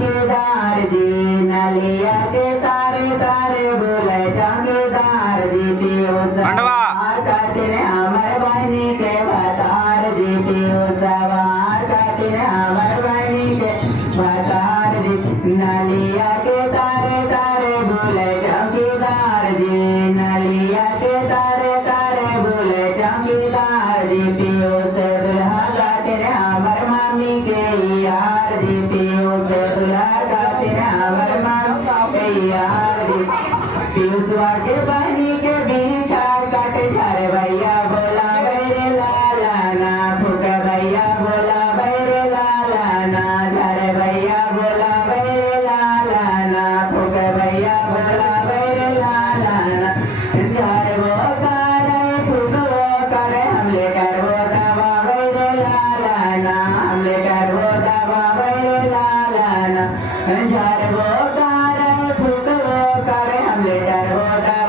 चौकीदार जी नलिया के तारे तारे बोले चौकीदार जी पियो सवार खातिर हमर बहनी के बतार जी पियो सवार खातिर हमर बहनी के बतार जी नलिया के तारे तारे बोले चौकीदार जी नलिया के तारे तारे बोले चौकीदार जी पियो से दुल्हा खातिर हमर मम्मी के यार जी पियो से दुल्हा खातिर हमर मम्मी के यार जी पियुसवा के बहनी के बीछा कट झर भैया बोला बैरे लाला ना फुक भैया बोला बैरे लाला ना झर भैया बोला बैरे लाला ना फुक भैया बोला बैरे लाला ना झर वो करे फुक वो करे हमले कर वो दवा बैरे लाला ना हमले कर वो दवा बैरे लाला ना झर वो करे फुक वो करे हमले कर वो दवा